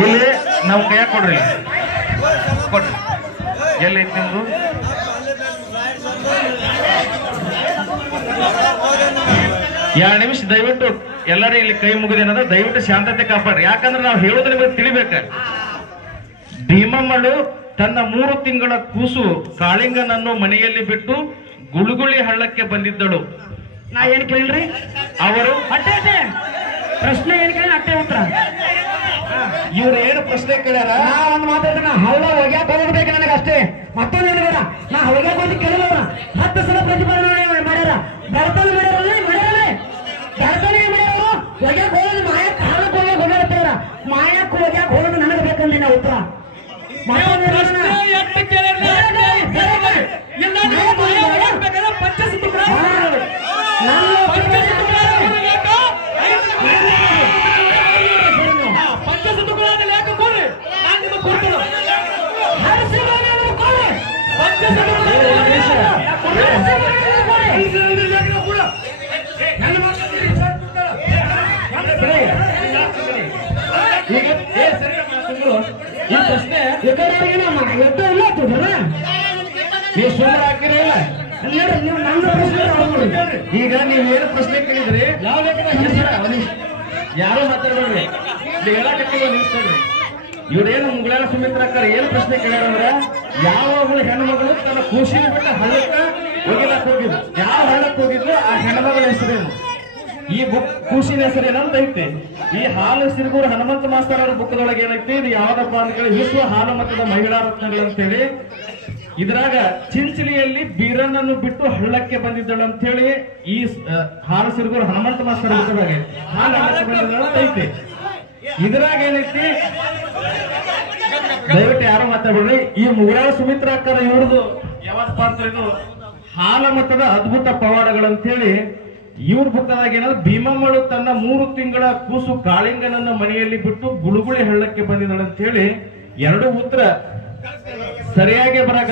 ಇಲ್ಲಿ ನಾವು ಕೈಯಾಗ ಕೊಡ್ರಿ ಕೊಡ್ರಿ ಎಲ್ಲಿ ಐತಿ ನಿಮ್ದು ಎರಡು ನಿಮಿಷ ದಯವಿಟ್ಟು ಎಲ್ಲರೂ ಇಲ್ಲಿ ಕೈ ಮುಗಿದೇನದ ದಯವಿಟ್ಟು ಶಾಂತತೆ ಕಾಪಾಡ್ರಿ ಯಾಕಂದ್ರೆ ನಾವು ಹೇಳೋದು ನಿಮಗೆ ತಿಳಿಬೇಕ ಭೀಮಮ್ಮಳು ತನ್ನ 3 ತಿಂಗಳ ಕೂಸು ಕಾಳಿಂಗನನ್ನು ಮನೆಯಲ್ಲಿ ಬಿಟ್ಟು ಗುಳುಗುಳಿ ಹಳ್ಳಕ್ಕೆ ಬಂದಿದ್ದಳು. ನಾ ಏನ್ ಕೇಳ್ರಿ ಅವರು ಅಟ್ಟೆ ಅಟ್ಟೆ ಪ್ರಶ್ನೆ ಏನ್ ಕೇಳಿ ಅಟ್ಟೆ ಉತ್ತರ. ಇವ್ರು ಏನು ಪ್ರಶ್ನೆ ಕೇಳ್ಯಾರ? ನಾ ಒಂದು ಮಾತಾಡ್ತಾನ ಹಳ್ಳ ಹೋಗ್ಯಾಕ ಹೋಗ್ಬೇಕು ನನಗೆ ಅಷ್ಟೇ, ಮತ್ತೊಂದು ಏನು ಬೇಡ. ನಾ ಹೋಗ್ಯಾಕ ಹೋಗಿ ಕೇಳಿದವ 10 ಸಲ ಪ್ರತಿಪಾದನೆ ಮಾಡ್ಯಾರ. ಬಡತನ ಮಾಡ್ಯಾರ ಬಡತನ ಮಾಡ್ಯಾರ. ಹೋಗ್ಯಾಕ ಹೋಗೋದು ಮಾಯಕ್ ಹಾಲಕ್ ಹೋಗ್ಯಾಕ ಹೋಗ್ಯಾರ ಮಾಯಕ್ ಹೋಗ್ಯಾಕ ಹೋಗೋದು ನನಗೆ ಬೇಕಂದ್ರೆ ನಾ ಉತ್ತರ. ಈಗ ನೀವೇನು ಪ್ರಶ್ನೆ ಕೇಳಿದ್ರಿ ಯಾರು ಮಾತಾಡ್ಬೇಡ್ರಿ ನಿಲ್ಸ್ಕೊಡ್ರಿ. ಇವ್ರೇನು ಮುಗಳಾಳ ಸುಮಿತ್ರಕ್ಕರ್ ಏನು ಪ್ರಶ್ನೆ ಕೇಳ್ಯಾರಂದ್ರೆ ಯಾವಾಗಲೂ ಹೆಣ್ಮಗಳು ತನ್ನ ಖುಷಿ ಬಿಟ್ಟು ಹಳ್ಳಕ್ಕ ಹೋಗಿಲಕ್ ಹೋಗಿದ್ರು. ಯಾವ ಹಳ್ಳಕ್ಕೆ ಹೋಗಿದ್ರು ಆ ಹೆಣ್ಮಗಳ ಹೆಸರೇನು? ಈ ಬುಕ್ ಖುಷಿನ ಹೆಸರೇನಂತ ಐತಿ. ಈ ಹಾಲು ಸಿರುಗೂರು ಹನುಮಂತ ಮಾಸ್ತರ್ ಅವರ ಬುಕ್ದೊಳಗೆ ಏನೈತಿ, ಇದು ಯಾವ್ದಪ್ಪ ಅಂತ ಹೇಳಿ ವಿಶ್ವ ಹಾಲು ಮಟ್ಟದ ಮಹಿಳಾ ರತ್ನಗಳು ಅಂತೇಳಿ. ಇದ್ರಾಗ ಚಿಂಚಲಿಯಲ್ಲಿ ಬೀರನನ್ನು ಬಿಟ್ಟು ಹಳ್ಳಕ್ಕೆ ಬಂದಿದ್ದಳು ಅಂತ ಹೇಳಿ ಈ ಹಾಲು ಸಿರುಗೂರು ಹನುಮಂತ ಮಾಸ್ತರ್ ಬುಕ್ದಾಗ ಹಾಲು ಹಳ್ಳಕ್ಕೆ ಬಂದಿದ್ದಳು ಅಂತ ಐತಿ. ಇದ್ರಾಗ ಏನೈತಿ ದಯವಿಟ್ಟು ಯಾರು ಮಾತಾಡ್ಬಿಡ್ರಿ. ಈ ಮುಗಳಾಳ ಸುಮಿತ್ರ ಅಕ್ಕರ ಇವ್ರದ್ದು ಯಾವಪ್ಪ ಅಂತ ಇದು ಹಾಲ ಮಟ್ಟದ ಅದ್ಭುತ ಪವಾಡಗಳಂತ ಹೇಳಿ ಇವ್ರ ಬುಕ್ದಾಗ ಏನಾದ್ರು ಭೀಮಮ್ಮಳು ತನ್ನ 3 ತಿಂಗಳ ಕೂಸು ಕಾಳಿಂಗನನ್ನ ಮನೆಯಲ್ಲಿ ಬಿಟ್ಟು ಗುಳುಗುಳಿ ಹಳ್ಳಕ್ಕೆ ಬಂದಿದ್ದಳು ಅಂತ ಹೇಳಿ 2 ಉತ್ತರ ಸರಿಯಾಗಿ ಬರಾಕ